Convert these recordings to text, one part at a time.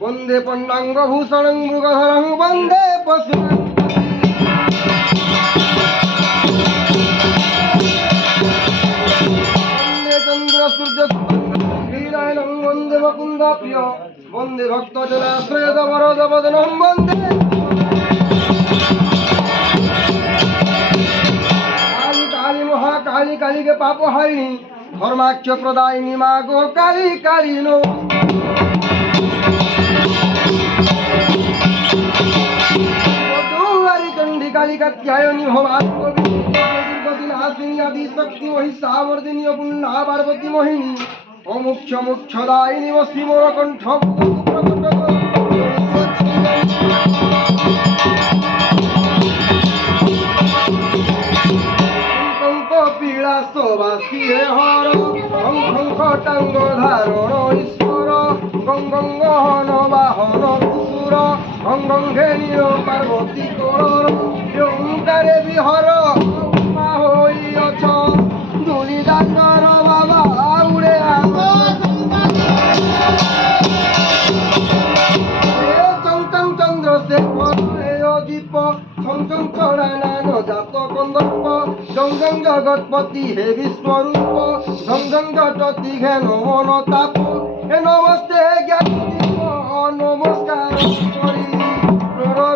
वंदे पंडांग भूषण मृगधर वंदे पशु वंदे चंद्र सूर्य वीरायणं वंदे वकुंद प्रिय वंदे भक्त जनाश्रय वरद वदनं वंदे काली काली महाकाली काली के पाप हरिणी धर्माक्ष प्रदायिनी माँ गो काली काली नो कालिकात्यायनी भवानी शक्ति महिषावर्दिनी पुण्या पार्वती मोहिनी अमुक्ष मुक्षदायिनी वसी मोर कंठ पीड़ा सबासी हर शंख टांग धारण ईश्वर गंगन बाहन कुसुर गंगे नील पार्वती करण ओंकारे विहर धुनी दांगर बाबा उड़े चंचम चंद्र से दीप संचम चरण जात कंदर्प जंगं जगतपति हे विश्वरूप जंगं जटति हे नमन ताप हे नमस्ते ज्ञान नमस्कार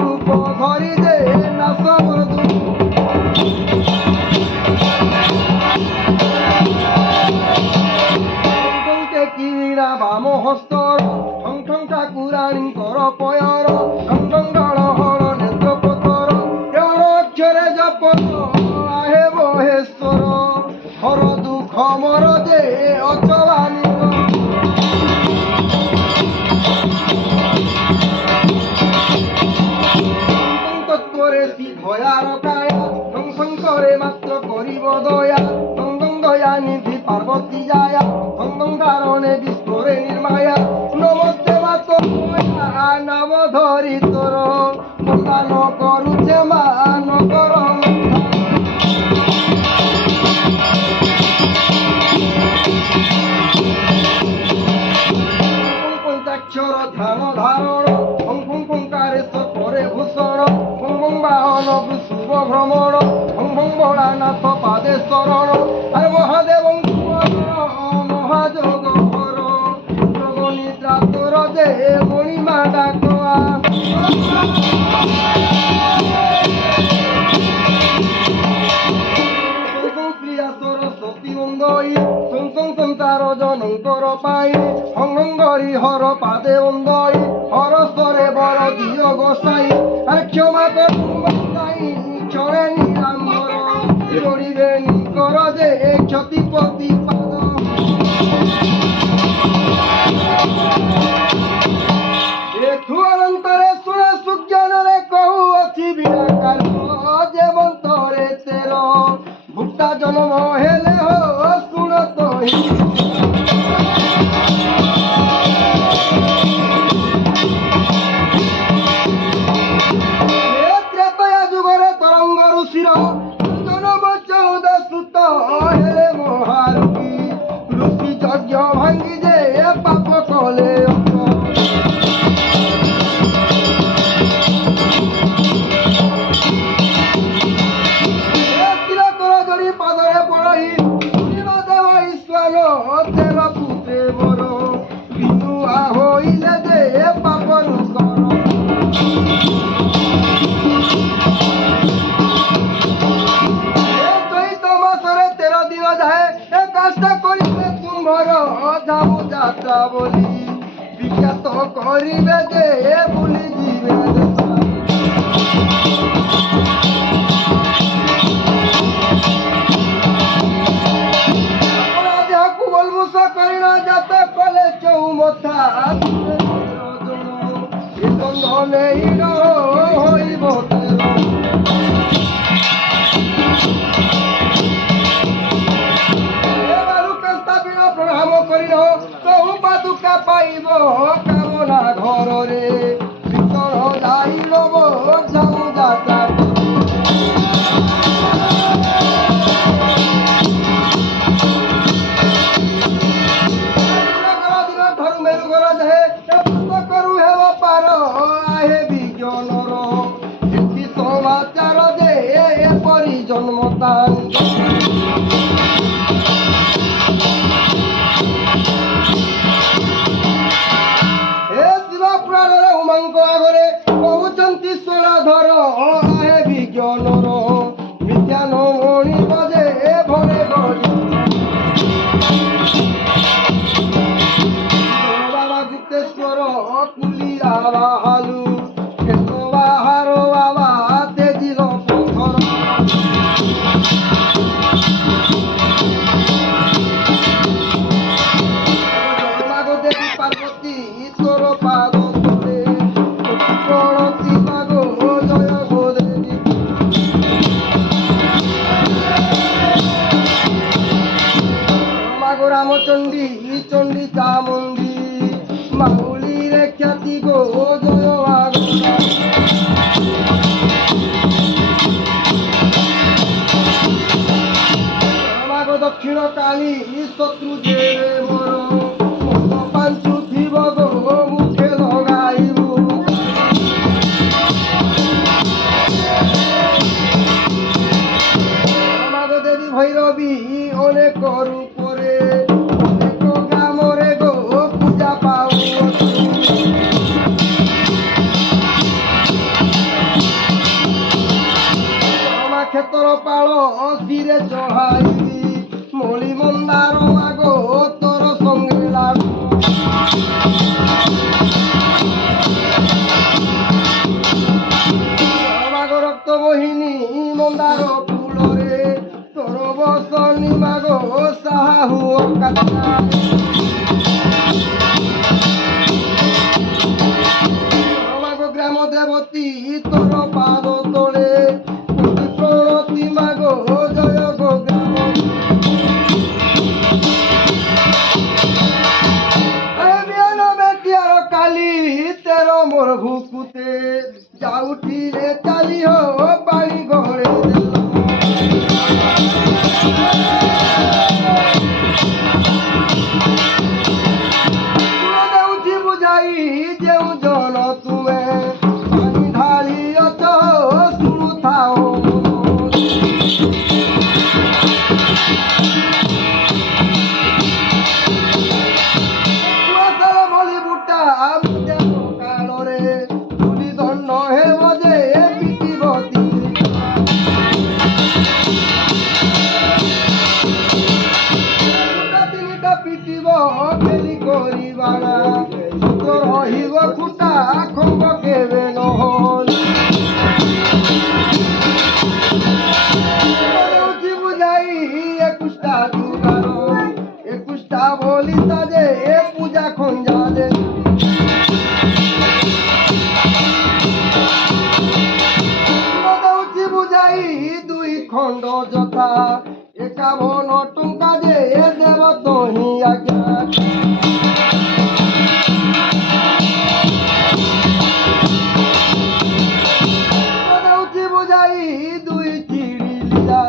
रूप धरी दे नाश बाम हस्तर ठं ठं ठाकुराणी कर पयर ठं ठं गणहर नेत्रपतर अक्षरे जप आहे महेश्वर हर दुख मर दे अचलानी तत्वरे भयार काया ठं ठं करे मात्र करिब दया ठं ठं दया निधि पार्वती जाया ठं ठं कारणे विश्वरे निर्माया नमस्ते मातो नाम धरी तोर बंदान करुचे मान कर पंचाक्षर ध्यान धारण फं फं फंकारेश्वर परे भूषण फं फं बाहन शुभ भ्रमण फं फं भोलानाथ पादे शरण अरे महादेव महाजोग हर जोग निद्रा तोर दे मणिमा डाकवा प्रिया सरस्वती बंदई संसं संसार जनकर पाई हंगरी हर पादे बंदई हर स्तरे बर दिय गोसाई अरे क्षमा कर क्षणे नीलांबर जोड़िबे कर दे क्षतिपति पाद अनंतरे सुर सुज्ञान रे कह করিবে যে ভুলি দিবে দেহକୁ বলমুষ করিল যাতে কলে চৌমথা বন্ধ নেই হইব প্রণাম করিল কহু পাদুকা পাইব কামনা ঘরে ভিতর যাইল যাও যাত্রা ধরু মেরু ঘর যাহে করু হেব পার আহে বিজ্ঞানর এটি সমাচার যে এপরি জন্মতান আগরে কহুচন্তি ধর আহে বিজ্ঞানর বিজ্ঞান মণি বজে ভরে গড়ি বাবা গুপ্তেশ্বর কুলিয়া বাহালু বাহার বাবা তেজিল পথর দেবী পার্বতী তোর পাদ প্রণতি মাগো জয় গো দেবী মাগো রামচণ্ডী চণ্ডী চামুণ্ডী মাউলি রে খ্যাতি গো জয় মাগো মাগো দক্ষিণ কালী শত্রু যে মর পাঞ্চু থিব গো মুখে লগাইব দেবী ভৈরবী অনেক রূপরে অনেক গ্রামরে গো পূজা পাও ক্ষেত্র পাল তীরে চহাইবি মলি মন্দার মাগো তোর সঙ্গে লাগু মাগো রক্ত বহিনী মন্দার ফুলরে তোর বসনি মাগো সাহু মাগো গ্রাম দেবতী তোর পাদ তোলে প্রণতি মাগো জয় গো গ্রাম বেটিয়ার কালী তের মোর ভুকুতে যাউঠিলে চালিহ পানি গড়ে দেউছি বুঝাই যেউ জন তুমে পানি ঢালিয়ছ শুনুথাও বলি বুটা কালরে তুলি দণ্ড হেব যে পিটিবতী তিনিটা পিটিব খেলি করিবানা রহিব খুঁটা খম্ব কেবে নহল বুঝাই 21টা যুগার 21টা বলি তাজে পূজা খঞ্জা দে বুঝাই 2 খণ্ড যথা 51 টঙ্কা যে দেব তহি আজ্ঞা বুঝাই 2 চিড়ি লিয়া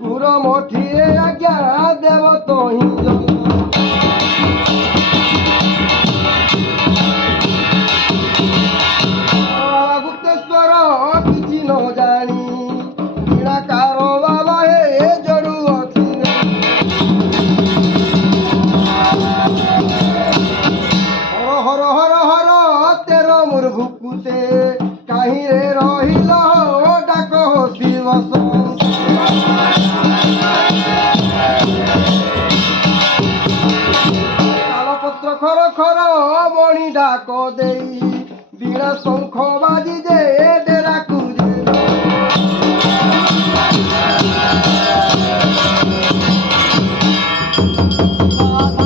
গুড় মঠিয়ে আজ্ঞা দেব তহি গুপ্তেশ্বর কিছু ন জানি নিরাকার বাবা হে জড়ু অছি হর হর হর হর তের মোর ভুকুতে কাহিরে রহিল ডাক শিব তালপত্র খর খর মণি ডাক ডাক দেই বীণা শঙ্খ বাজি যে ডেরা খুঁজে বাবা